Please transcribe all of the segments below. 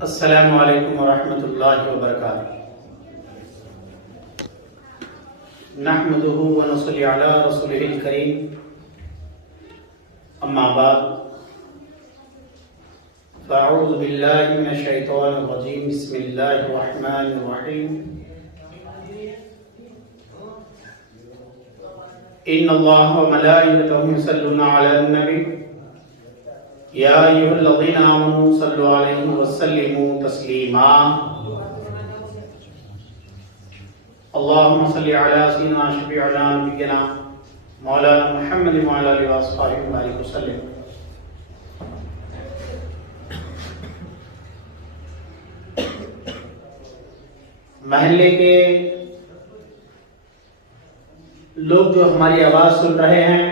अस्सलामु अलैकुम वरहमतुल्लाहि वबरकातुहू। नहमदुहु व नसल्ली अला रसूलिहिल करीम। अम्मा बाद फ़अऊज़ु बिल्लाहि मिनश शैतानिर रजीम। बिस्मिल्लाहिर रहमानिर रहीम। इन्नल्लाह व मलाइकतहु युसल्लूना अलन नबी या अय्युहल्लज़ीना आमनू सल्लु अलैहि व सल्लिमू तस्लीमा। अल्लाहुम्मा सल्लि अला सय्यिदिना शफीअना नबिय्यिना मौलाना मुहम्मद व अला आलिहि व अस्हाबिहि व बारिक वसल्लम। महल्ले के लोग जो हमारी आवाज़ सुन रहे हैं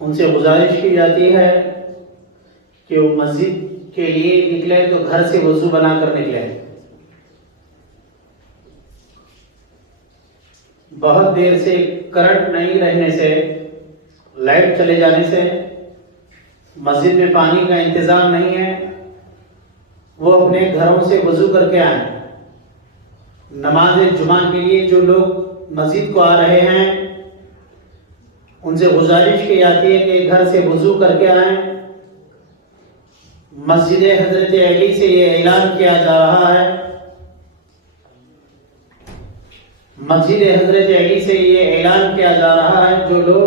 उनसे गुजारिश की जाती है कि वो मस्जिद के लिए निकले तो घर से वजू बनाकर निकले। बहुत देर से करंट नहीं रहने से, लाइट चले जाने से मस्जिद में पानी का इंतजाम नहीं है, वो अपने घरों से वजू करके आए। नमाज जुमा के लिए जो लोग मस्जिद को आ रहे हैं उनसे गुजारिश की जाती है कि घर से वजू करके आए। मस्जिद हजरत अली से ये ऐलान किया जा रहा है, मस्जिद हजरत अली से ये ऐलान किया जा रहा है, जो लोग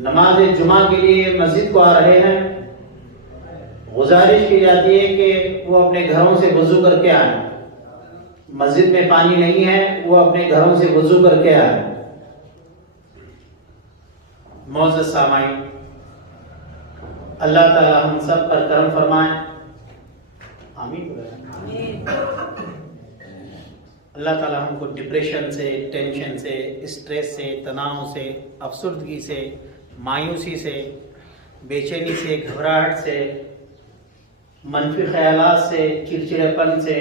नमाज जुमा के लिए मस्जिद को आ रहे हैं गुजारिश की जाती है कि वो अपने घरों से वजू करके आए। मस्जिद में पानी नहीं है, वो अपने घरों से वजू करके आए। मौजूद सामाईन, अल्लाह ताला हम सब पर करम फरमाए, आमीन। अल्लाह ताला हमको डिप्रेशन से, टेंशन से, स्ट्रेस से, तनाव से, अफसुर्दगी से, मायूसी से, बेचैनी से, घबराहट से, मनफी ख्यालात से, चिड़चिड़ेपन से,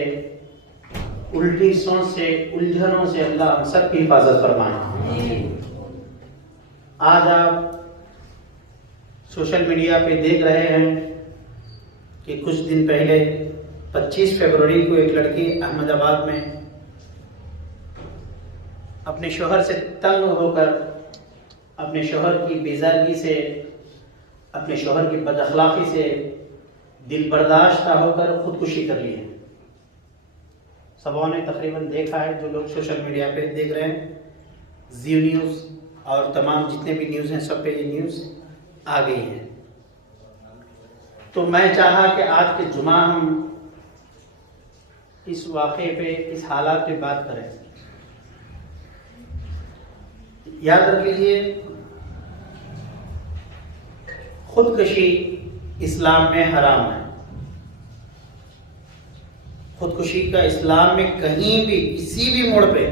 उल्टी सोच से, उलझनों से अल्लाह हम सब की हिफाजत फरमाए। आज आप सोशल मीडिया पे देख रहे हैं कि कुछ दिन पहले 25 फरवरी को एक लड़की अहमदाबाद में अपने शोहर से तंग होकर, अपने शोहर की बेजारगी से, अपने शोहर की बदअखलाकी से दिल बर्दाश्त ना होकर खुदकुशी कर ली है। सबों ने तकरीबन देखा है, जो लोग सोशल मीडिया पे देख रहे हैं, जी न्यूज़ और तमाम जितने भी न्यूज़ हैं सब पे ये न्यूज़ आ गई है। तो मैं चाहा कि आज के जुमा हम इस वाक़े पे, इस हालात पे बात करें। याद रख लीजिए, खुदकुशी इस्लाम में हराम है। खुदकुशी का इस्लाम में कहीं भी, किसी भी मोड़ पे,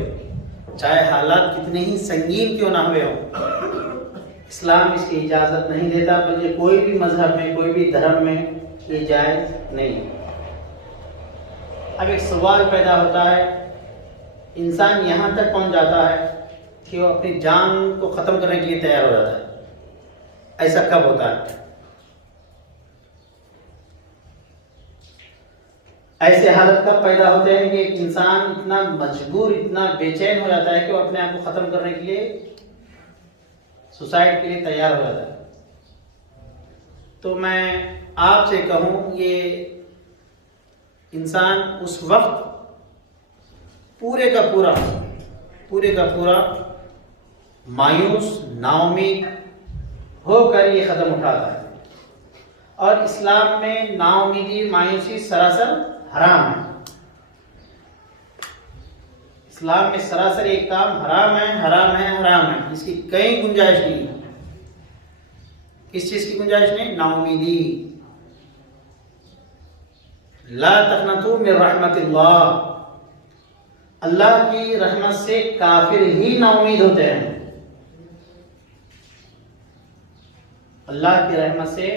चाहे हालात कितने ही संगीन क्यों ना हुए हों, इस्लाम इसकी इजाज़त नहीं देता, बल्कि कोई भी मजहब में, कोई भी धर्म में ये जायज़ नहीं। अब एक सवाल पैदा होता है, इंसान यहाँ तक पहुँच जाता है कि वो अपनी जान को ख़त्म करने के लिए तैयार हो जाता है। ऐसा कब होता है? ऐसे हालत कब पैदा होते हैं कि एक इंसान इतना मजबूर, इतना बेचैन हो जाता है कि वो अपने आप को खत्म करने के लिए, सुसाइड के लिए तैयार हो जाता है। तो मैं आपसे कहूं, ये इंसान उस वक्त पूरे का पूरा मायूस, नाउमीद होकर ये कदम उठाता है। और इस्लाम में नाउमीदी, मायूसी सरासर हराम है। इस्लाम में सरासर एक काम हराम है, हराम है, हराम है। इसकी कहीं गुंजाइश नहीं है। किस चीज की गुंजाइश नहीं? नाउमीदी। ला तक़नतू मिन रहमतिल्लाह। अल्लाह की रहमत से काफिर ही नाउमीद होते हैं। अल्लाह की रहमत से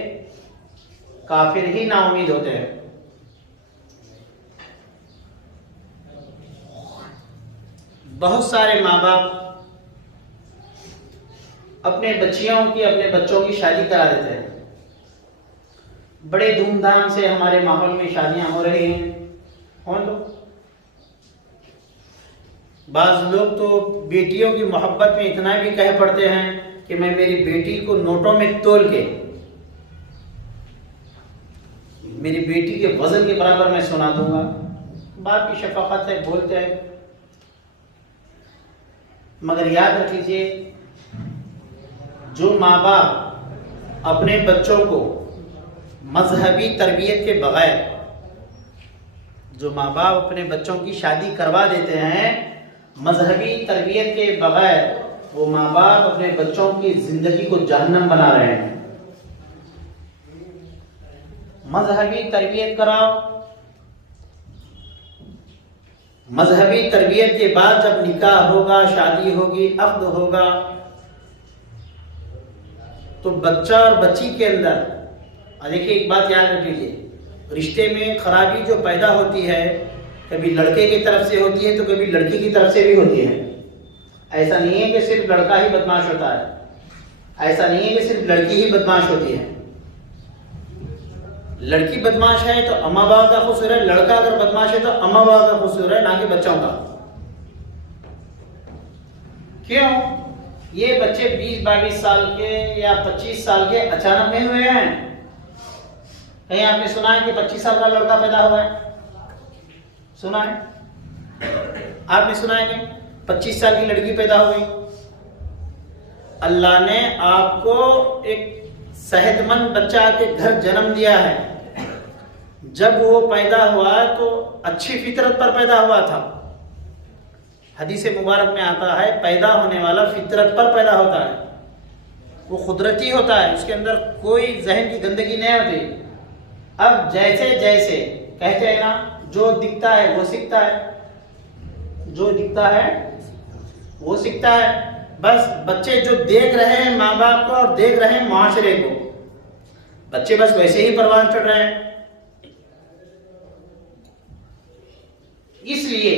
काफिर ही नाउमीद होते हैं। बहुत सारे माँ बाप अपने बच्चियों की, अपने बच्चों की शादी करा देते हैं। बड़े धूमधाम से हमारे माहौल में शादियां हो रही हैं। कौन लोग? बाज लोग तो बेटियों की मोहब्बत में इतना भी कह पड़ते हैं कि मैं मेरी बेटी को नोटों में तोल के, मेरी बेटी के वजन के बराबर मैं सुना दूंगा। बाप की शफाकत है, बोलते हैं। मगर याद रख लीजिए, जो माँ बाप अपने बच्चों को मजहबी तरबियत के बगैर, जो माँ बाप अपने बच्चों की शादी करवा देते हैं मजहबी तरबियत के बगैर, वो माँ बाप अपने बच्चों की जिंदगी को जहन्नम बना रहे हैं। मजहबी तरबियत कराओ, मजहबी तरबियत के बाद जब निकाह होगा, शादी होगी, अक्द होगा, तो बच्चा और बच्ची के अंदर, देखिए एक बात याद रख लीजिए, रिश्ते में खराबी जो पैदा होती है कभी लड़के की तरफ से होती है तो कभी लड़की की तरफ से भी होती है। ऐसा नहीं है कि सिर्फ लड़का ही बदमाश होता है, ऐसा नहीं है कि सिर्फ लड़की ही बदमाश होती है। लड़की बदमाश है तो अम्मा बाबा का कसूर है, लड़का अगर बदमाश है तो अम्मा बाबा का कसूर है, ना कि बच्चों का। क्यों? ये बच्चे 20-22 साल के या 25 साल के अचानक नहीं हुए हैं। कहीं आपने सुना है कि 25 साल का लड़का पैदा हुआ है? सुना है? आपने सुना है कि 25 साल की लड़की पैदा हो गई? अल्लाह ने आपको एक सेहतमंद बच्चा के घर जन्म दिया है। जब वो पैदा हुआ तो अच्छी फितरत पर पैदा हुआ था। हदीस मुबारक में आता है, पैदा होने वाला फितरत पर पैदा होता है, वो कुदरती होता है, उसके अंदर कोई जहन की गंदगी नहीं होती। अब जैसे जैसे कहते हैं ना, जो दिखता है वो सीखता है, जो दिखता है वो सीखता है। बस बच्चे जो देख रहे हैं माँ बाप को और देख रहे हैं माशरे को, बच्चे बस वैसे ही परवान चढ़ रहे हैं। इसलिए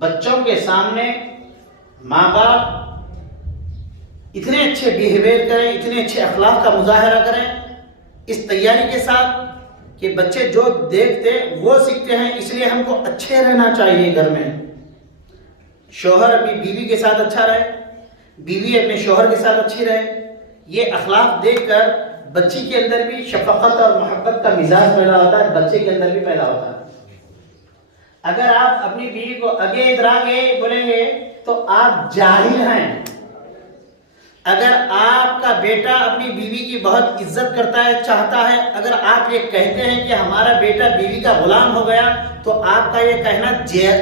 बच्चों के सामने माँ बाप इतने अच्छे बिहेवियर करें, इतने अच्छे अखलाक का मुजाहरा करें, इस तैयारी के साथ कि बच्चे जो देखते वो सीखते हैं। इसलिए हमको अच्छे रहना चाहिए घर में। शौहर अपनी बीवी के साथ अच्छा रहे, बीवी अपने शौहर के साथ अच्छी रहे। ये अखलाक देखकर बच्ची के अंदर भी शफकत और मोहब्बत का मिजाज पैदा होता है, बच्चे के अंदर भी पैदा होता है। अगर आप अपनी बीवी को आगे इधरागे बोलेंगे तो आप जाहिल हैं। अगर आपका बेटा अपनी बीवी की बहुत इज्जत करता है, चाहता है, अगर आप ये कहते हैं कि हमारा बेटा बीवी का गुलाम हो गया, तो आपका ये कहना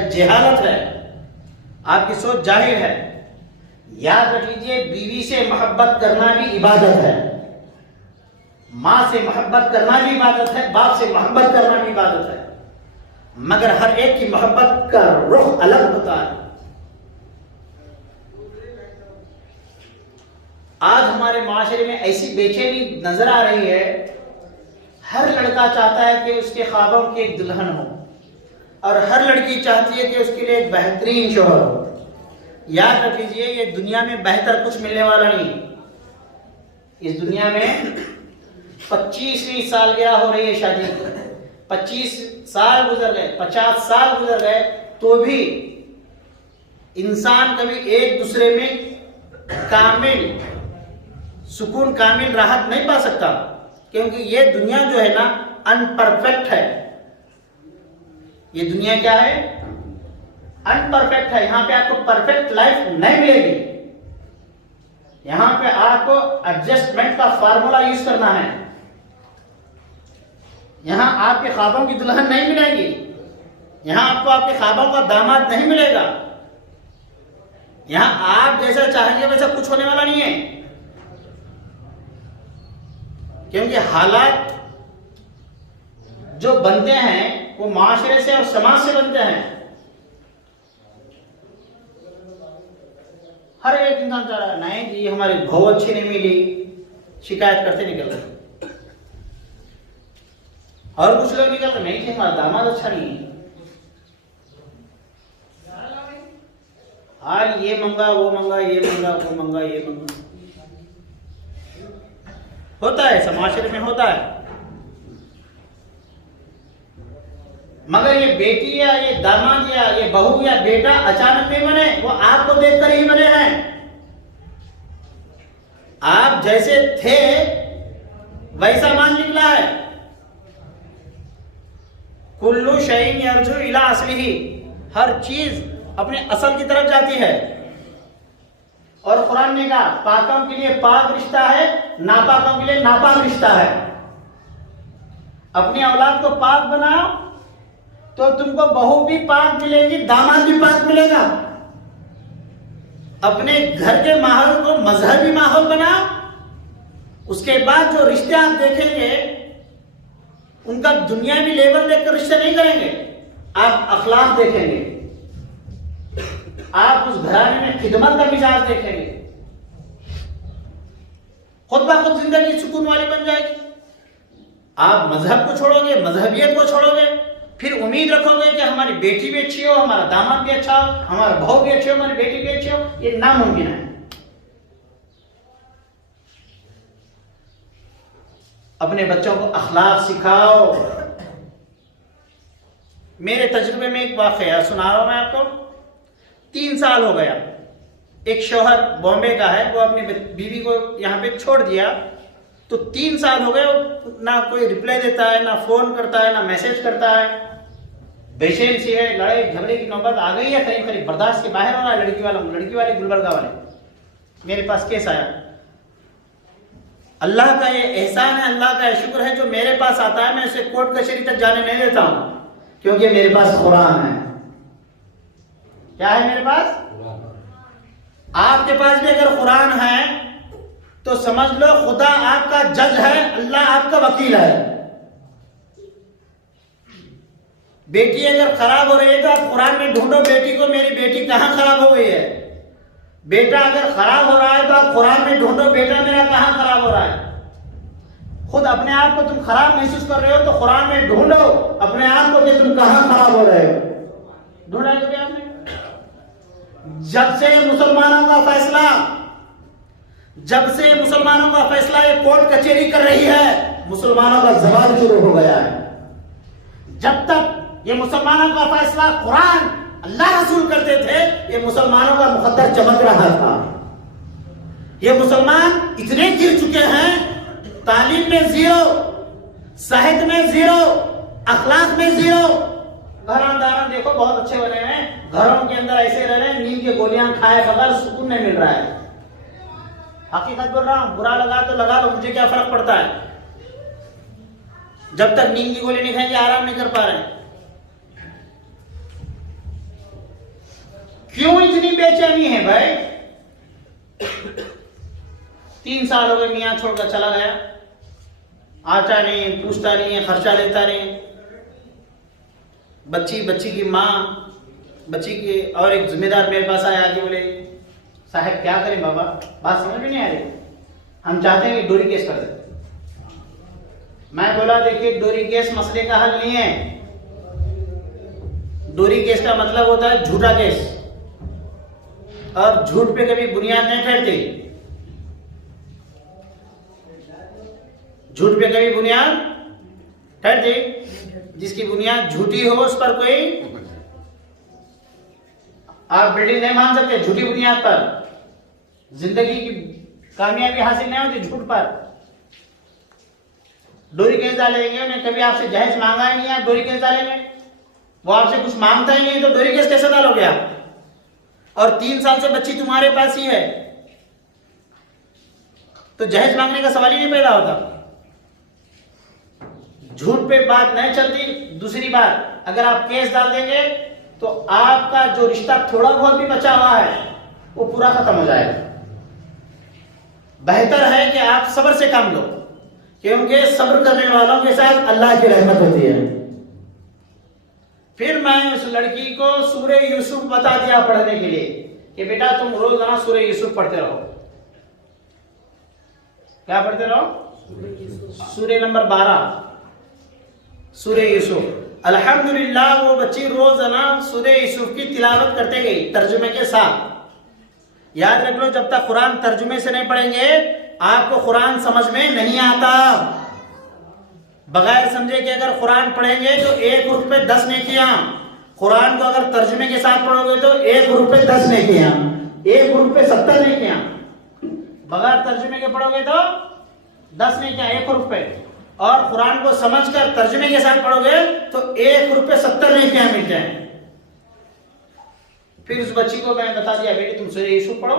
जहालत है, आपकी सोच जाहिल है। याद रख लीजिए, बीवी से मोहब्बत करना भी इबादत है, माँ से मोहब्बत करना भी इबादत है, बाप से मोहब्बत करना भी इबादत है। मगर हर एक की मोहब्बत का रुख अलग होता है। आज हमारे माशरे में ऐसी बेचैनी नजर आ रही है, हर लड़का चाहता है कि उसके ख्वाबों की एक दुल्हन हो, और हर लड़की चाहती है कि उसके लिए एक बेहतरीन शौहर हो। याद रख लीजिए, ये दुनिया में बेहतर कुछ मिलने वाला नहीं। इस दुनिया में 25वीं सालगिरह हो रही है शादी की, 25 साल गुजर गए, 50 साल गुजर गए, तो भी इंसान कभी एक दूसरे में कामिल सुकून, कामिल राहत नहीं पा सकता, क्योंकि ये दुनिया जो है ना अनपरफेक्ट है। ये दुनिया क्या है? अनपरफेक्ट है। यहाँ पे आपको परफेक्ट लाइफ नहीं मिलेगी। यहाँ पे आपको एडजस्टमेंट का फार्मूला यूज करना है। यहाँ आपके ख्वाबों की दुल्हन नहीं मिलेगी, यहाँ आपको आपके ख्वाबों का दामाद नहीं मिलेगा। यहाँ आप जैसा चाहेंगे वैसा कुछ होने वाला नहीं है, क्योंकि हालात जो बनते हैं वो माशरे से और समाज से बनते हैं। हर एक इंसान चाह रहा है, नहीं जी हमारी बहू अच्छी नहीं मिली, शिकायत करते निकल रहे। और कुछ लोग निकल रहे, नहीं जी हमारा दामाद अच्छा नहीं है, आज ये मंगा वो मंगा, ये मंगा वो मंगा, ये मंगा। होता है, समाशरे में होता है। मगर ये बेटी या ये दामाद या ये बहू या बेटा अचानक नहीं बने, वो आपको देखकर ही बने हैं। आप जैसे थे वैसा मान निकला है। कुल्लु शैइन यरजू इला असलिही, हर चीज अपने असल की तरफ जाती है। और कुरान ने कहा पाकों के लिए पाक रिश्ता है, नापाकों के लिए नापाक रिश्ता है। अपनी औलाद को पाक बनाओ तो तुमको बहू भी पाक मिलेगी, दामाद भी पाक मिलेगा। अपने घर के माहौल को मजहबी माहौल बनाओ, उसके बाद जो रिश्ते आप देखेंगे उनका दुनियावी लेवल देखकर रिश्ते नहीं करेंगे, आप अखलाक देखेंगे, आप उस घराने में खिदमत का मिजाज देखेंगे, खुद ब खुद जिंदगी सुकून वाली बन जाएगी। आप मजहब को छोड़ोगे, मजहबियत को छोड़ोगे, फिर उम्मीद रखोगे कि हमारी बेटी भी अच्छी हो, हमारा दामाद भी अच्छा हो, हमारा बहू भी अच्छी हो, हमारी बेटी भी अच्छी हो, ये नामुमकिन है। अपने बच्चों को अखलाक सिखाओ। मेरे तजुर्बे में एक वाकया सुना रहा हूं मैं आपको। 3 साल हो गया, एक शौहर बॉम्बे का है, वो अपनी बीवी को यहाँ पे छोड़ दिया, तो 3 साल हो गए, ना कोई रिप्लाई देता है, ना फोन करता है, ना मैसेज करता है। बेचैन सी है, लड़ाई झगड़े की नौबत आ गई है, करीब करीब बर्दाश्त के बाहर हो रहा है। लड़की वाले गुलबर्गा वाले मेरे पास केस आया। अल्लाह का ये एहसान है, अल्लाह का ये शुक्र है जो मेरे पास आता है, मैं उसे कोर्ट कचहरी तक जाने नहीं देता हूं, क्योंकि मेरे पास कुरान है। क्या है मेरे पास? आपके पास भी अगर कुरान है तो समझ लो खुदा आपका जज है, अल्लाह आपका वकील है। बेटी अगर खराब हो रही है तो आप कुरान में ढूंढो बेटी को, मेरी बेटी कहां खराब हो गई है। बेटा अगर खराब हो रहा है तो आप कुरान में ढूंढो बेटा मेरा कहां खराब हो रहा है। खुद अपने आप को तुम खराब महसूस कर रहे हो तो कुरान में ढूंढो अपने आप को कि तुम कहां खराब हो रहे हो। ढूंढा है क्या आपने? जब से मुसलमानों का फैसला ये कोर्ट कचहरी कर रही है, मुसलमानों का जवाब शुरू हो गया है। जब तक ये मुसलमानों का फैसला कुरान अल्लाह रसूल करते थे, ये मुसलमानों का मुकद्दर चमक रहा था। ये मुसलमान इतने गिर चुके हैं, तालीम में 0, साहित्य में 0, अखलाक में 0। घरादारा देखो बहुत अच्छे बने हैं, घरों के अंदर ऐसे रह रहे हैं, नींद की गोलियां खाए बगैर सुकून नहीं मिल रहा है। हकीकत बोल रहा हूं, बुरा लगा तो लगा लो, मुझे क्या फर्क पड़ता है। जब तक नींद की गोली नहीं खाएंगे आराम नहीं कर पा रहे। क्यों इतनी बेचैनी है भाई? 3 साल हो गए, मियां छोड़कर चला गया, आता नहीं, पूछता नहीं है, खर्चा लेता नहीं। बच्ची की माँ, बच्ची की और एक जिम्मेदार मेरे पास आया कि बोले साहब क्या करें बाबा, बात समझ में नहीं आ रही, हम चाहते हैं कि डोरी केस कर दे। मैं बोला देखिए डोरी केस मसले का हल नहीं है। डोरी केस का मतलब होता है झूठा केस, और झूठ पे कभी बुनियाद नहीं ठहरती। झूठ पे कभी बुनियाद ठहरती, जिसकी बुनियाद झूठी हो उस पर कोई आप बिल्डिंग नहीं मान सकते। झूठी बुनियाद पर जिंदगी की कामयाबी हासिल नहीं होती, झूठ पर। डोरी केस डालेंगे, उन्हें कभी आपसे जहेज मांगा ही नहीं, आप डोरी केस डालेंगे। वो आपसे कुछ मांगता ही नहीं तो डोरी केस कैसे डालोगे आप? और 3 साल से बच्ची तुम्हारे पास ही है तो जहेज मांगने का सवाल ही नहीं पैदा होता। झूठ पे बात नहीं चलती। दूसरी बात, अगर आप केस डाल देंगे तो आपका जो रिश्ता थोड़ा बहुत भी बचा हुआ है वो पूरा खत्म हो जाएगा। बेहतर है कि आप सब्र से काम लो, क्योंकि सब्र करने वालों के साथ अल्लाह की रहमत होती है। फिर मैं उस लड़की को सूरे यूसुफ बता दिया पढ़ने के लिए कि बेटा तुम रोजाना सूरे यूसुफ पढ़ते रहो। क्या पढ़ते रहो? सूरे नंबर 12 सूरे यूसुफ। अल्हम्दुलिल्लाह वो बच्ची रोजाना सूरे यूसुफ की तिलावत करते गई तर्जुमे के साथ। याद रख लो, जब तक कुरान तर्जुमे से नहीं पढ़ेंगे आपको कुरान समझ में नहीं आता, बगैर समझे कि अगर कुरान पढ़ेंगे तो 1 रुख पे 10 नेकियां, कुरान को अगर तर्जुमे के साथ पढ़ोगे तो 1 रुख पे 10 नेकियां, 1 रुख पे 70 नेकियां, बगैर तर्जुमे के पढ़ोगे तो 10 नेकियां 1 रुख पे, और कुरान को समझकर तर्जुमे के साथ पढ़ोगे तो 1 रुख पे 70 नेकियां मिल जाए। फिर उस बच्ची को मैंने बता दिया, बेटी तुम सूरह यूसुफ पढ़ो।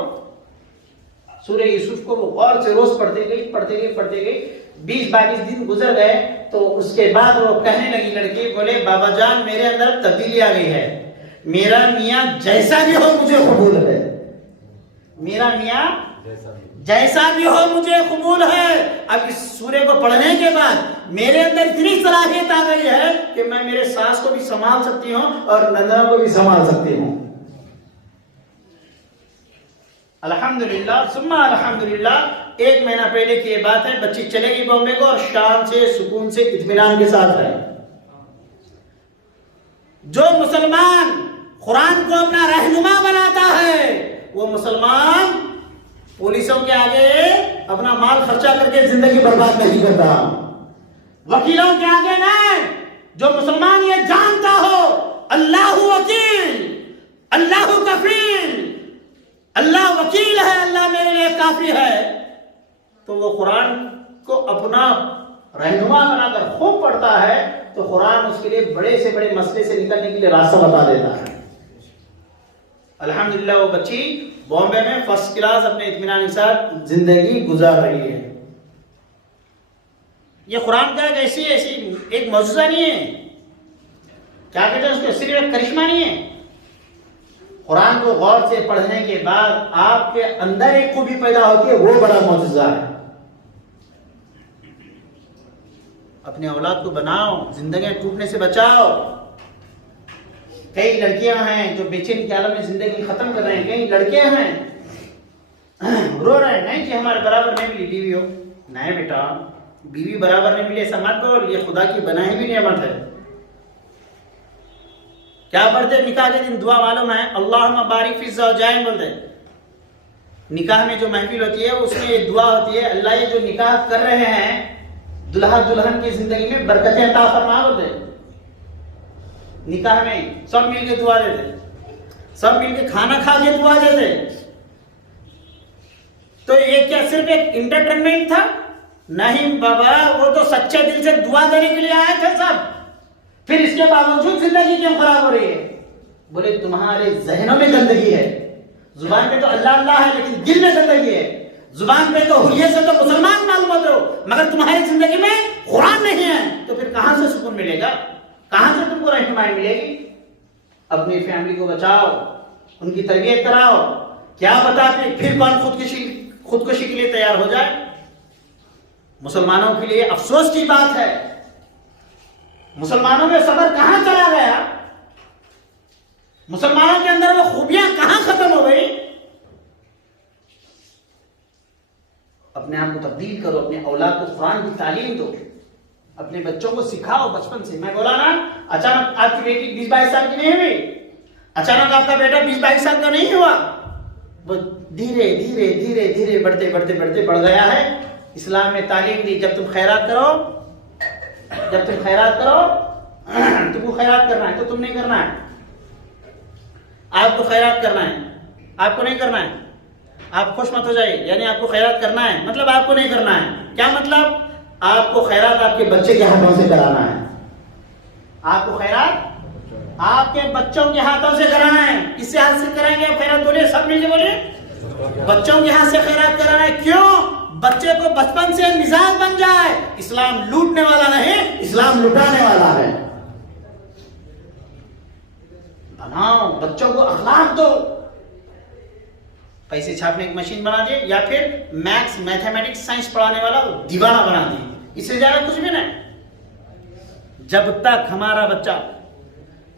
सूरह यूसुफ को वो गौर से रोज पढ़ते गई 20-22 दिन गुजर गए। तो उसके बाद वो कहने लगी, लड़की बोले बाबा जान मेरे अंदर तब्दीली आ गई है, मेरा मियाँ जैसा भी हो मुझे कबूल है, मेरा मियाँ जैसा भी हो मुझे कबूल है। अब इस सूरे को पढ़ने के बाद मेरे अंदर इतनी सलाहियत आ गई है कि मैं मेरे सास को भी संभाल सकती हूँ और नंदना को भी संभाल सकती हूँ। अल्हम्दुलिल्लाह सुम्मा अल्हम्दुलिल्लाह। 1 महीना पहले की ये बात है, बच्ची चलेगी बॉम्बे को और शान से सुकून से इत्मीनान के साथ है। जो मुसलमान कुरान को अपना रहनुमा बनाता है वो मुसलमान पुलिसों के आगे अपना माल खर्चा करके जिंदगी बर्बाद नहीं करता, वकीलों के आगे नहीं। जो मुसलमान ये जानता हो अल्लाह वकील, अल्लाह कफील, अल्लाह वकील है, अल्लाह मेरे लिए काफी है, तो वो कुरान को अपना रहनुमा बनाकर खूब पढ़ता है तो कुरान उसके लिए बड़े से बड़े मसले से निकलने के लिए रास्ता बता देता है। अल्हम्दुलिल्लाह वो बच्ची बॉम्बे में फर्स्ट क्लास अपने इत्मीनान के साथ जिंदगी गुजार रही है। ये कुरान का ऐसी एक मौजूदा नहीं है, क्या कहते हैं उसको, सिर्फ एक करिश्मा नहीं है। कुरान को गौर से पढ़ने के बाद आपके अंदर एक खूबी पैदा होती है, वो बड़ा मौजूदा है। अपने औलाद को बनाओ, जिंदगी टूटने से बचाओ। कई लड़कियां हैं जो बेचैनी के आलम में जिंदगी खत्म कर रहे हैं, कई लड़के हैं रो रहे हैं, नहीं कि हमारे बराबर नहीं मिली बीवी हो। नहीं बेटा, बीवी बराबर नहीं मिली ऐसा मत बोल, ये खुदा की बनाई हुई नेमत है। क्या पढ़ते निकाह के दिन दुआ मालूम है, अल्लाहुम्मा बारिक फी ज़ौजैन बोलते। निकाह में जो महफिल होती है उसमें ये दुआ होती है, अल्लाह ये जो निकाह कर रहे हैं दुल्हा दुल्हन की जिंदगी में बरकतें अता फरमा बोलते। निकाह में सब मिलके दुआ देते, सब मिलके खाना खा के दुआ देते। तो ये क्या सिर्फ एक इंटरटेनमेंट था? नहीं बाबा, वो तो सच्चे दिल से दुआ देने के लिए आए थे सब। फिर इसके बावजूद जिंदगी क्यों खराब हो रही है? बोले तुम्हारे जहनों में गंदगी है। जुबान पे तो अल्लाह अल्लाह है लेकिन दिल में गंदगी है। जुबान पे तो हुर्रियत से तो मुसलमान मालूम होते हो, मगर तुम्हारी जिंदगी में कुरान नहीं है, तो फिर कहां से सुकून मिलेगा, कहां से तुमको रहनुमाई मिलेगी? अपनी फैमिली को बचाओ, उनकी तरबियत कराओ। क्या पता फिर कौन खुदकुशी के लिए तैयार हो जाए। मुसलमानों के लिए अफसोस की बात है, मुसलमानों में सबर कहां चला गया, मुसलमानों के अंदर वो खूबियां कहां खत्म हो गई। अपने आप को तब्दील करो, अपने औलाद को कुरान की तालीम दो, अपने बच्चों को सिखाओ बचपन से। मैं बोला ना, अचानक आपकी बेटी 20-22 साल की नहीं हुई, अचानक आपका बेटा 20-22 साल का नहीं हुआ, वो धीरे धीरे धीरे धीरे बढ़ते बढ़ते बढ़ते बढ़ गया है। इस्लाम में तालीम दी, जब तुम खैरात करो तुमको खैरात करना है तो तुम नहीं करना है, आपको खैरात करना है, आपको नहीं करना है। आप खुश मत हो जाइए, यानी आपको खैरात करना है मतलब आपको नहीं करना है। क्या मतलब? आपको खैरात आपके बच्चे के हाथों से कराना है, आपको खैरात आपके बच्चों के हाथों से कराना है। किससे हाथ से कराएंगे आप खैरात? बोलिए, सब मिलकर बोलिए। बच्चों के हाथ से खैरात कराना है। क्यों? बच्चे को बचपन से मिजाज बन जाए, इस्लाम लूटने वाला नहीं, इस्लाम लुटाने वाला है। बनाओ, बच्चों को अखलाक दो। पैसे छापने की मशीन बना दिए या फिर मैथ्स मैथमेटिक्स साइंस पढ़ाने वाला दीवाना बना दिए, इससे ज्यादा कुछ भी नहीं। जब तक हमारा बच्चा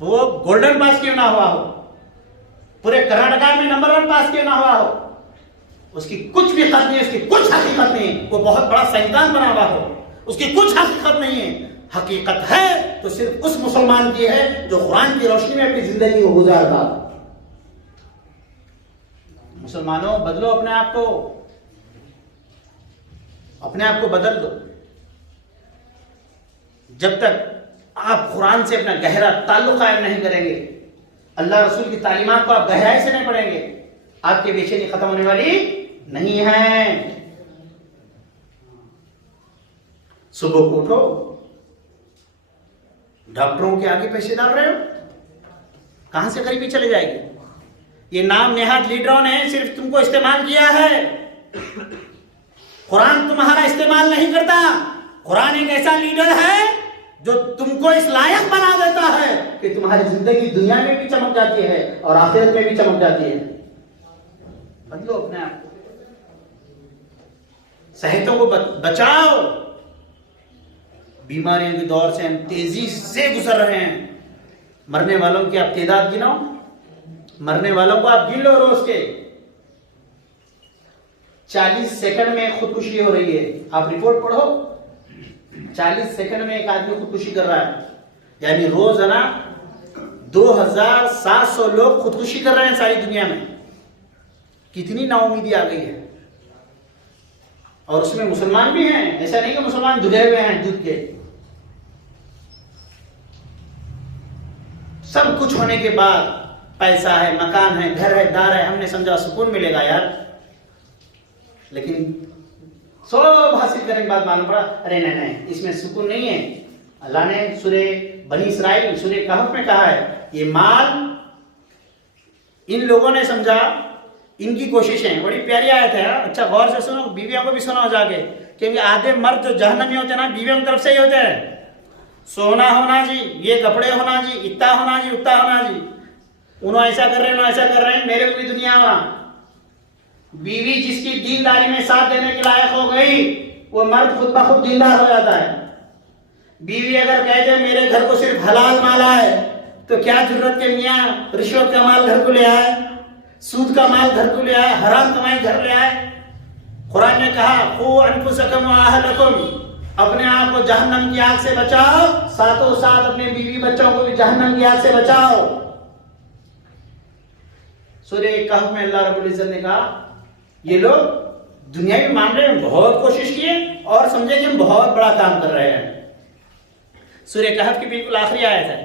वो गोल्डन पास क्यों ना हुआ हो, पूरे कर्नाटका में नंबर 1 पास क्यों ना हुआ हो, उसकी कुछ भी हकीकत नहीं, उसकी कुछ हकीकत नहीं, वो बहुत बड़ा साइंसदान बना हुआ हो, उसकी कुछ हकीकत नहीं है। हकीकत है तो सिर्फ उस मुसलमान की है जो कुरान की रोशनी में अपनी जिंदगी को गुजारता। मुसलमानों, बदलो अपने आप को। अपने आप को बदल दो। जब तक आप कुरान से अपना गहरा ताल्लुक कायम नहीं करेंगे, अल्लाह रसूल की तालीमात को आप गहराई से नहीं पढ़ेंगे, आपकी बेचैनी खत्म होने वाली नहीं है। सुबह को उठो, डॉक्टरों के आगे पैसे डाल रहे हो, कहां से गरीबी चले जाएगी। ये नाम नेहात लीडरों ने सिर्फ तुमको इस्तेमाल किया है, कुरान तुम्हारा इस्तेमाल नहीं करता। कुरान एक ऐसा लीडर है जो तुमको इस लायक बना देता है कि तुम्हारी जिंदगी दुनिया में भी चमक जाती है और आखिरत में भी चमक जाती है। बदलो अपने आप को, सेहतों को बचाओ। बीमारियों के दौर से हम तेजी से गुजर रहे हैं। मरने वालों की आप तादाद गिनाओ, मरने वालों को आप गिन लो। रोज के 40 सेकंड में खुदकुशी हो रही है। आप रिपोर्ट पढ़ो, 40 सेकंड में एक आदमी खुदकुशी कर रहा है, यानी रोज है ना 2700 लोग खुदकुशी कर रहे हैं सारी दुनिया में। कितनी नाउमीदी आ गई है। और उसमें मुसलमान भी हैं, ऐसा नहीं कि मुसलमान धुले हुए हैं दूध के। सब कुछ होने के बाद, पैसा है, मकान है, घर है, दार है, हमने समझा सुकून मिलेगा यार, लेकिन सब हासिल करने के बाद मालूम पड़ा अरे नहीं नहीं, इसमें सुकून नहीं है। अल्लाह ने सूरे बनी इसराइल, सूरे कहफ में कहा है, ये माल इन लोगों ने समझा इनकी कोशिशें। बड़ी प्यारी आयत है। अच्छा गौर से सुनो, बीवियों को भी सुनाओ जाके, क्योंकि आधे मर्द जो जहन्नमी होते हैं ना, बीवियों की तरफ से ही होते हैं। सोना होना जी, ये कपड़े होना जी, इतना होना जी, उतना होना जी, उन्होंने ऐसा कर रहे हैं, ऐसा कर रहे हैं, मेरे को भी दुनिया होना। बीवी जिसकी दीनदारी में साथ देने के लायक हो गई, वो मर्द खुद ब खुद दीनदार हो जाता है। बीवी अगर कहते हैं मेरे घर को सिर्फ हलाल माल आए, तो क्या जरूरत के मियाँ रिश्वत का माल घर को ले आए, सूद का माल घर को ले आए, हराम कमाई घर ले आए। कुरान ने कहा खू अनफुसकुम व अहलकुम, अपने आप को जहन्नम की आग से बचाओ, साथों साथ अपने बीवी बच्चों को भी जहन्नम की आग से बचाओ। सूरह कहफ में अल्लाह रब्बुल इज्जत ने कहा ये लोग दुनियावी मामले में बहुत कोशिश किए और समझे कि हम बहुत बड़ा काम कर रहे हैं। सूरह कहफ की बिल्कुल आखिरी आयत है,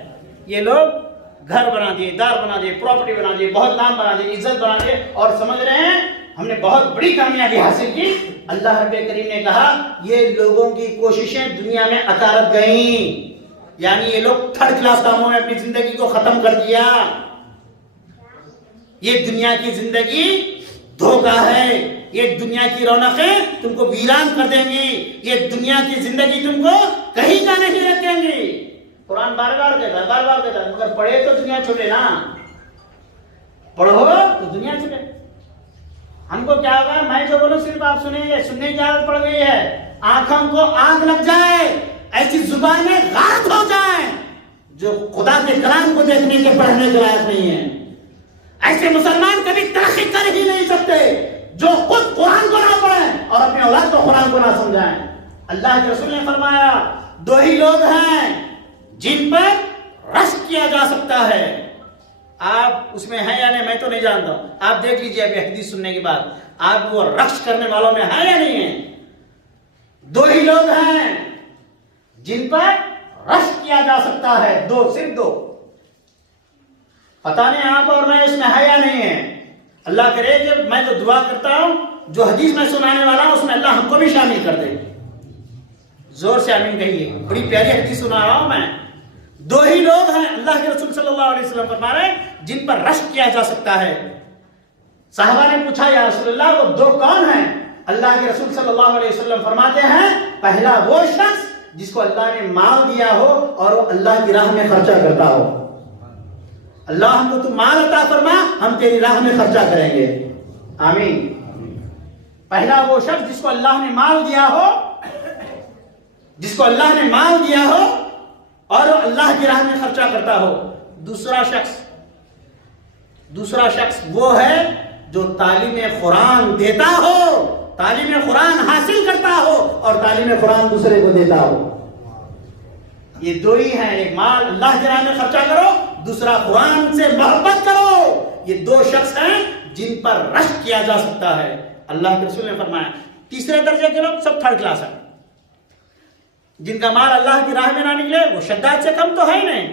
ये लोग घर बना दिए, दार बना दिए, प्रॉपर्टी बना दिए, बहुत नाम बना दिए, इज्जत बना दिए और समझ रहे हैं हमने बहुत बड़ी कामयाबी हासिल की। अल्लाह रब्बुल करीम ने कहा ये लोगों की कोशिशें दुनिया में अकारत गई, यानी ये लोग थर्ड क्लास कामों में अपनी जिंदगी को खत्म कर दिया। ये दुनिया की जिंदगी धोखा है, ये दुनिया की रौनकें तुमको वीरान कर देंगी, ये दुनिया की जिंदगी तुमको कहीं का नहीं रखेंगी। कुरान बार बार कहता है, मगर पढ़े तो दुनिया छूटे ना, पढ़ो तो दुनिया छूटे। हमको क्या होगा, मैं जो बोलूं सिर्फ आप सुनेंगे, सुनने की आदत पड़ गई है, आंखों को आग लग जाए, ऐसी जुबानें गायब हो जाए जो खुदा के कलाम को देखने के पढ़ने के लायक नहीं है। ऐसे मुसलमान कभी तरक्की कर ही नहीं सकते जो खुद कुरान को ना पढ़े और अपने औलाद को कुरान को ना समझाएं। अल्लाह के रसूल ने फरमाया दो ही लोग हैं जिन पर रश्क किया जा सकता है। आप उसमें हैं या नहीं मैं तो नहीं जानता हूं, आप देख लीजिए अभी हदीस सुनने के बाद, आप वो रश्क करने वालों में है या नहीं है। दो ही लोग हैं जिन पर रश्क किया जा सकता है, दो, सिर्फ दो। पता नहीं आप और मैं इसमें है या नहीं है। अल्लाह करे कि मैं तो दुआ करता हूं जो हदीस में सुनाने वाला हूं उसमें अल्लाह हमको भी शामिल कर दे। जोर से आमीन कहिए, बड़ी प्यारी हदीस सुना रहा हूं मैं। दो ही लोग हैं, अल्लाह के रसूल सल्लल्लाहु अलैहि वसल्लम फरमा रहे हैं, जिन पर रश्क किया जा सकता है। साहबा ने पूछा या रसूलल्लाह वो दो कौन हैं? अल्लाह के रसूल सल्लल्लाहु अलैहि वसल्लम फरमाते हैं पहला वो शख्स जिसको अल्लाह ने माल दिया हो और वो अल्लाह की राह में खर्चा करता हो। अल्लाह हमको तू माल अता फरमा, हम तेरी राह में खर्चा करेंगे, आमीन। पहला वो शख्स जिसको अल्लाह ने माल दिया हो, जिसको अल्लाह ने माल दिया हो और अल्लाह की राह में खर्चा करता हो। दूसरा शख्स वो है जो तालीम कुरान देता हो, तालीम कुरान हासिल करता हो और तालीम कुरान दूसरे को देता हो। ये दो ही हैं, एक माल अल्लाह की राह में खर्चा करो, दूसरा कुरान से मोहब्बत करो। ये दो शख्स हैं जिन पर रश्क किया जा सकता है। अल्लाह के रसूल ने फरमाया तीसरे दर्जे के लोग सब थर्ड क्लास है। जिनका माल अल्लाह की राह में ना निकले वो शद्दाद से कम तो है ही नहीं।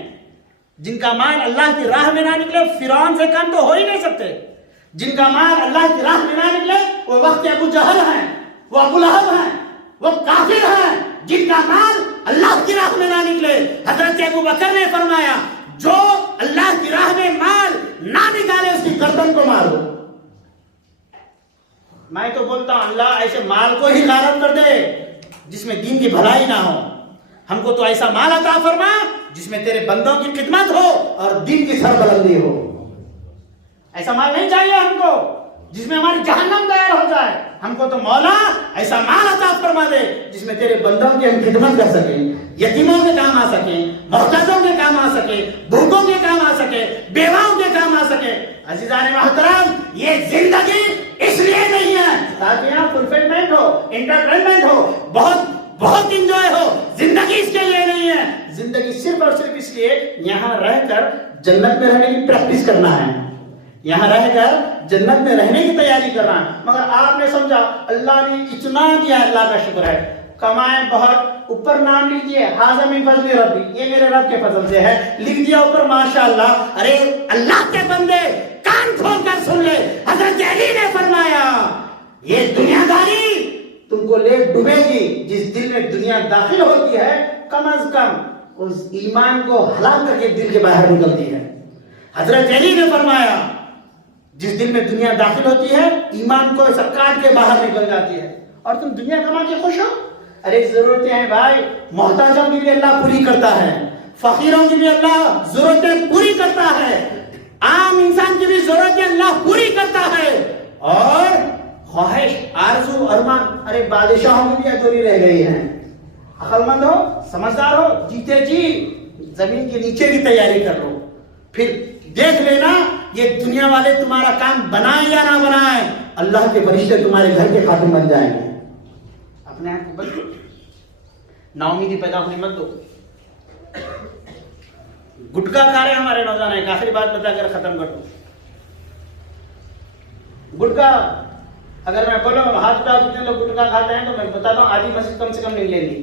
जिनका माल अल्लाह की राह में ना निकले फिरौन से कम तो हो ही नहीं सकते। जिनका माल अल्लाह की राह में ना निकले वो वक्त अबू जहल है, वो अबू लहब है, वो काफिर है। जिनका माल अल्लाह की राह में ना निकले, हजरत अबू बकर ने फरमाया जो अल्लाह की राह में माल ना निकाले उसकी गर्दन को मारो। मैं तो बोलता हूं अल्लाह ऐसे माल को ही गारत कर दे जिसमें दीन की भलाई ना हो। हमको तो ऐसा माल अता फरमा जिसमें तेरे बंदों की खिदमत हो और दीन की सरबलंदी हो। ऐसा माल नहीं चाहिए हमको जिसमें हमारी जहन्नम तैयार हो जाए। हमको तो मौला ऐसा माल अता फरमा दे जिसमें तेरे बंदों की हम खिदमत कर सके, यतीमों के काम आ सके, मोहताजों के काम आ सके, भूखों के काम आ सके, बेवाओं के काम आ सके। अजीजान मोहतरम, ये जिंदगी इसलिए नहीं है ताकि यहाँ फुलफिलमेंट हो, एंटरटेनमेंट हो, बहुत बहुत इंजॉय हो। जिंदगी इसके लिए नहीं है। जिंदगी सिर्फ और सिर्फ इसलिए यहाँ रहकर जन्नत में रहने की प्रैक्टिस करना है, यहाँ रहकर जन्नत में रहने की तैयारी करना है। मगर आपने समझा अल्लाह ने इतना दिया, अल्लाह का शुक्र है। कमाए बहुत, ऊपर नाम लिख दिए हाज़ा मिन फज़्ल रब्बी, ये मेरे रब के फजल से है, लिख दिया ऊपर माशाअल्लाह। अरे अल्लाह के बंदे कान खोल कर सुन ले, हजरत अली ने फरमाया ये दुनियादारी तुमको ले डूबेगी। जिस दिल में दुनिया दाखिल होती है कम अज कम उस ईमान को हलाक करके दिल के बाहर निकलती है। हजरत अली ने फरमाया जिस दिल में दुनिया दाखिल होती है ईमान को ऐसा काट के बाहर निकल जाती है। और तुम दुनिया कमा के खुश हो? अरे जरूरतें हैं भाई, मोहताजों की भी अल्लाह पूरी करता है, फकीरों की भी अल्लाह जरूरतें पूरी करता है, आम इंसान की भी जरूरतें अल्लाह पूरी करता है। और ख्वाहिश, आरज़ू, अरमान, अरे बादशाहों की भी अधूरी रह गई है। अक्लमंद हो, समझदार हो, जीते जी जमीन के नीचे की तैयारी कर लो, फिर देख लेना ये दुनिया वाले तुम्हारा काम बनाए या ना बनाए, अल्लाह के फरिश्ते तुम्हारे घर के खातिम बन जाएंगे। अपने आप को बदलो, नाउमीदी पैदा होने मत दो। गुटखा खा रहे हमारे नौजवान, एक आखिरी बात बताकर खत्म कर दो। गुटखा अगर मैं बोलूं हाथ उठाओ जितने लोग गुटखा खाते हैं तो मैं बताता हूं आधी मस्जिद कम से कम नहीं लेंगी।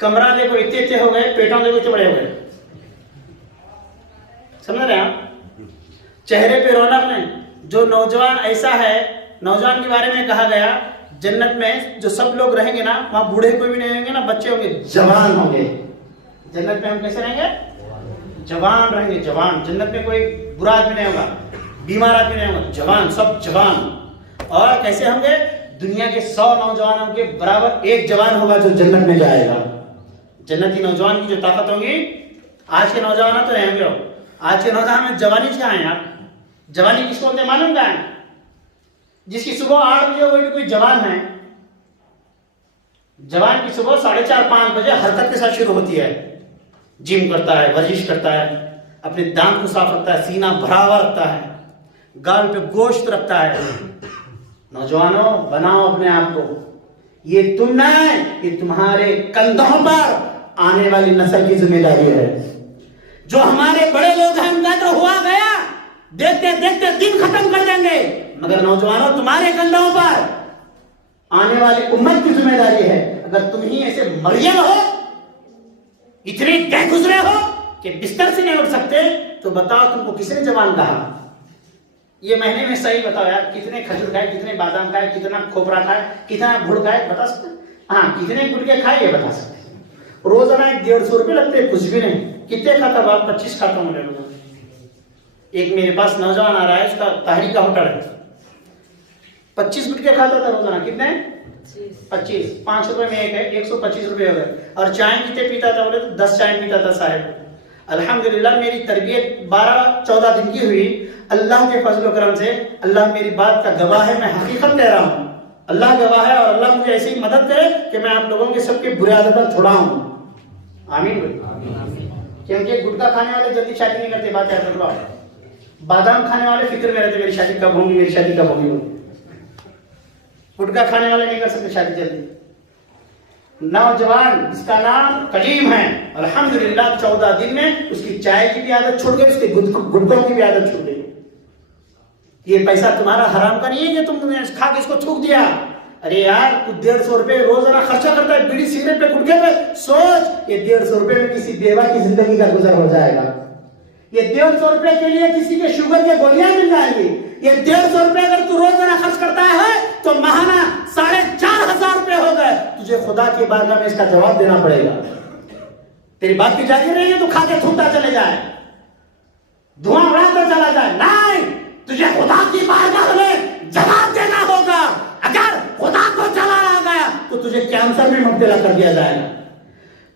कमरा देखो इतने इतने हो गए, पेटों देखो इतने बड़े हो गए, समझ रहे हैं आप? चेहरे पे रौनक नहीं। जो नौजवान ऐसा है, नौजवान के बारे में कहा गया जन्नत में जो सब लोग रहेंगे ना वहां बूढ़े कोई भी नहीं होंगे ना, बच्चे होंगे, जवान होंगे। जन्नत में हम कैसे रहेंगे? जवान रहेंगे, जवान। जन्नत में कोई बुरा आदमी नहीं होगा, बीमार आदमी नहीं होगा, जवान, सब जवान। और कैसे होंगे? दुनिया के 100 नौजवानों के बराबर एक जवान होगा जो जन्नत में जाएगा। जन्नती नौजवान की जो ताकत होगी, आज के नौजवान तो नहीं होंगे। आज के नौजवान में जवानी क्या है यार? जवानी किसको बोलते मालूम क्या है? जिसकी सुबह 8 बजे वो भी कोई जवान है। जवान की सुबह 4:30-5 बजे हरकत के साथ शुरू होती है। जिम करता है, वर्जिश करता है, अपने दांत को साफ रखता है, सीना भरा हुआ रखता है, गाल पे गोश्त रखता है। नौजवानों बनाओ अपने आप को, ये तुम नहीं, ये तुम्हारे कंधों पर आने वाली नस्ल की जिम्मेदारी है। जो हमारे बड़े लोग हैं उनका तो हुआ गया, देखते देखते दिन खत्म कर देंगे, मगर नौजवानों तुम्हारे कंधों पर आने वाली उम्मत की जिम्मेदारी है। अगर तुम ही ऐसे मरियम हो, इतने गए गुजरे हो कि बिस्तर से नहीं उठ सकते, तो बताओ तुमको किसने जवान कहा? ये महीने में सही बताओ यार, कितने खजूर खाए, कितने बादाम खाए, कितना खोपरा खाए, कितना गुड़ खाए, बता सकते? हाँ, कितने गुटके खाए ये बता सकते? रोजाना 150 रुपये लगते हैं, कुछ भी नहीं। कितने खाता बाप? 25 खाता हूँ रोजाना। एक मेरे पास नौजवान आ रहा है, उसका ताहरी का होटल है, 25 गुटके खाता था रोजाना। कितने? 25। 5 रुपए में एक है, 125 रुपये हो गए। और चाय कितने पीता था बोले तो 10 चाय पीता था साहब। अल्हम्दुलिल्लाह मेरी तरबियत 12-14 दिन की हुई, अल्लाह के फजल करम से। अल्लाह मेरी बात का गवाह है, मैं हकीकत कह रहा हूँ, अल्लाह गवाह है। और अल्लाह मुझे ऐसी ही मदद करे कि मैं आप लोगों के सबके बुरे आदतें छुड़ाऊं। आमीन। क्योंकि गुटखा खाने वाले जल्दी शादी नहीं करते, बात याद रखो। बादाम खाने वाले फिक्र में रहते, मेरी शादी कब होगी, मेरी शादी कब होगी। गुटखा खाने वाले नहीं कर सकते शादी जल्दी। नौजवान जिसका नाम कलीम है, अल्हम्दुलिल्लाह 14 दिन में उसकी चाय की भी आदत छूट गई, उसके गुटखों की भी आदत छूट गई। ये पैसा तुम्हारा हराम का नहीं है कि तुमने खा के इसको थूक दिया। अरे यार तू 150 रुपए रोजाना खर्चा करता है बीड़ी सिगरेट पे गुटखे पे, सोच ये 150 रुपए में किसी बेवा की जिंदगी का गुजर हो जाएगा। ये 150 रुपए के लिए किसी के शुगर के गोलियां मिल जाएंगी। ये 150 रुपए अगर तू रोजाना खर्च करता है तो महाना 4,500 रुपए हो गए। तुझे खुदा की बारगाह में इसका जवाब देना पड़ेगा। तेरी बात की जाती नहीं है तू खा के थूकता चले जाए, धुआं उड़ाता चला जाए, नहीं, तुझे खुदा की बारगाह में जवाब देना होगा। अगर खुदा को जलाया गया तो तुझे कैंसर में मुब्तला कर दिया जाएगा,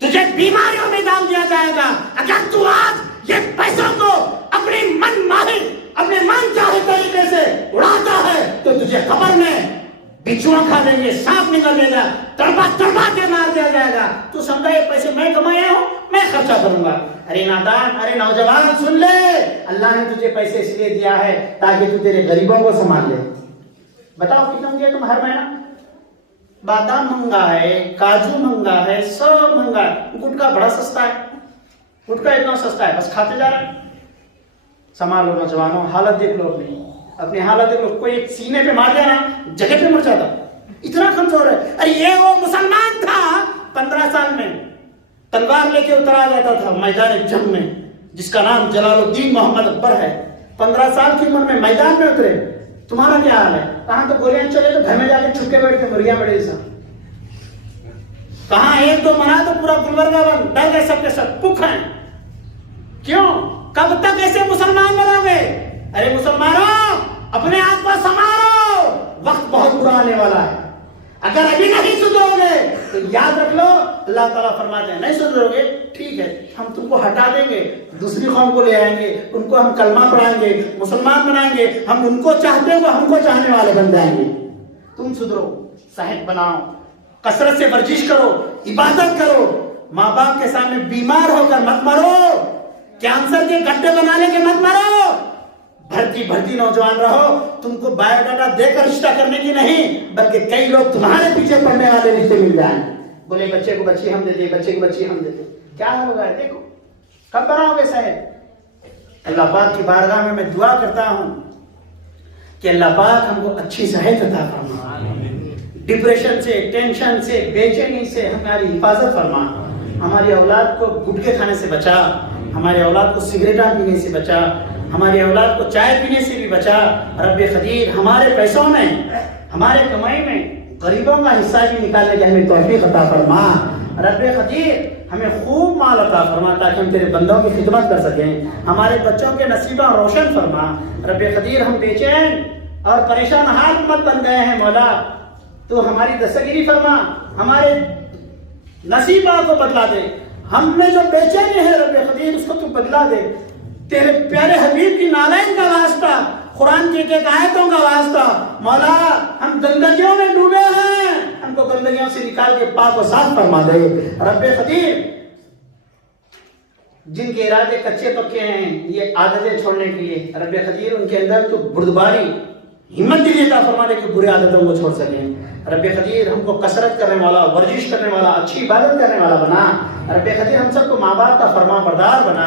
तुझे बीमारियों में डाल दिया जाएगा। अगर तू आज ये पैसों को अपनी मनमानी, अपने मन चाहे तरीके से उड़ाता है तो तुझे कब्र में बिच्छुआ खा लेंगे, सांप निकल लेगा, तड़पा के मार दिया जाएगा। तू समझा ये पैसे मैं कमाया हूं, मैं खर्चा करूंगा। अरे नादान, अरे नौजवान सुन ले, अल्लाह ने तुझे पैसे इसलिए दिया है ताकि तू तेरे गरीबों को संभाल ले। बताओ कितना दिया तुम हर महीना? बादाम महंगा है, काजू महंगा है, सब महंगा है। गुटखा बड़ा सस्ता है, गुटखा इतना सस्ता है बस खाते जा रहे हैं। संभालो नौजवानों, हालत देख लो अपनी हालत देख लो। कोई एक सीने पे मार दिया ना, जगह पे मर जाता, इतना कमजोर है। अरे ये वो मुसलमान था 15 साल में तलवार लेके उतरा जाता था मैदान जंग में, जिसका नाम जलालुद्दीन मोहम्मद अकबर है। 15 साल की उम्र में मैदान में उतरे। तुम्हारा क्या हाल है? कहां तो गोलियां चले तो घर में जाके छुपके बैठते मुर्गियां बड़े सा। कहां एक दो मना तो पूरा गुलबर्गा बंद, डर गए सबके सब, पुख हैं। क्यों? कब तक ऐसे मुसलमान बनोगे? अरे मुसलमानों, अपने आप को संभालो, वक्त बहुत बुरा आने वाला है। अगर अभी नहीं सुधरोगे तो याद रख लो, अल्लाह ताला फरमाते हैं नहीं सुधरोगे ठीक है, हम तुमको हटा देंगे, दूसरी कौम को ले आएंगे, उनको हम कलमा पढ़ाएंगे, मुसलमान बनाएंगे, हम उनको चाहते हैं वो हमको चाहने वाले बन जाएंगे। तुम सुधरो, सेहत बनाओ, कसरत से वर्जिश करो, इबादत करो, माँ बाप के सामने बीमार होकर मत मरो, कैंसर के गड्ढे बनाने के मत मरो। भर्ती नौजवान रहो। तुमको बायोडाटा देकर रिश्ता करने की नहीं, बल्कि कई लोग तुम्हारे पीछे पड़ने वाले रिश्ते मिल जाए। बोले बच्चे को बच्ची हम देते, बच्चे को बच्ची हम देते, क्या होगा देखो, कब बनाओगे सेहत? अल्लाह पाक की बारगाह में मैं दुआ करता हूं कि अल्लाह पाक हमको अच्छी सेहत अता फरमा, डिप्रेशन से, टेंशन से, बेचैनी से हमारी हिफाजत फरमा, हमारी औलाद को गुटखे खाने से बचा, हमारे औलाद को सिगरेट पीने से बचा, हमारी औलाद को चाय पीने से भी बचा। रब्बे खदीर हमारे पैसों में, हमारे कमाई में गरीबों का हिस्सा भी निकालने की हमें तौफीक अता फरमा। रब्बे खदीर हमें खूब माल अता फरमा ताकि हम तेरे बंदों की खिदमत कर सकें। हमारे बच्चों के नसीबा रोशन फरमा। रब्बे खदीर हम बेचैन और परेशान हाल मत बन गए हैं मौला, तो हमारी दस्तगिरी फरमा, हमारे नसीबा को बदला दे। हम में जो बेचैनी है रब्बे खदीर उसको तू बदला दे। तेरे प्यारे हबीब की नालैन का वास्ता, कुरान की एक आयतों का वास्ता, मौला हम गंदगियों में डूबे हैं, हमको गंदगियों से निकाल के पाक और साफ फरमा दे। रब्बे खदीर जिनके इरादे कच्चे पक्के हैं ये आदतें छोड़ने के लिए, रब्बे खदीर उनके अंदर तो बुर्दबारी हिम्मत दिली अता फरमा दे कि बुरी आदतों को छोड़ सकें। रब्बे खदीर हमको कसरत करने वाला, वर्जिश करने वाला, अच्छी इबादत करने वाला बना। रब्बे खदीर हम सबको माँ बाप का फरमा बरदार बना,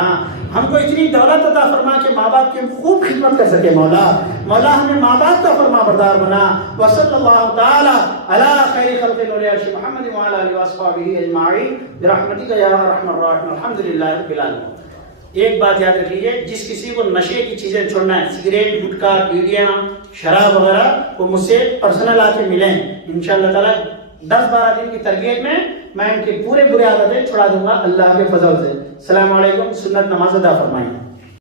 हमको इतनी दौलत अता फरमा के माँ बाप की हम खूब खिदमत कर सके। मौला हमें माँ बाप का फरमा बरदार बना। वसल्लल्लाहु ताला अला खैरि खल्क़िल अर्श मुहम्मद व अला आलिहि व अस्हाबिही अजमाईन बिरहमतिका या अरहमर राहिमीन अल्हम्दुलिल्लाहि रब्बिल आलमीन। एक बात याद रखिए, जिस किसी को नशे की चीजें छोड़ना है, सिगरेट, गुटखा, बीड़ियां, शराब वगैरह, वो मुझसे पर्सनल आके मिलें इंशाअल्लाह ताला। 10-12 दिन की तरबियत में मैं उनकी पूरे बुरे आदतें छुड़ा दूंगा अल्लाह के फजल से। अस्सलाम वालेकुम। सुन्नत नमाज अदा फरमाइए।